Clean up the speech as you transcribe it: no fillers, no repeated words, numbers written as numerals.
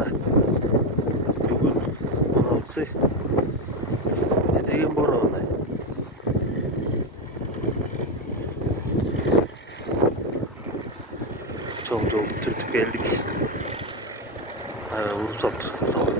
ana. Bugün 16 ne degen borağına. Çok bitirdik geldik. Urus attık kasaba.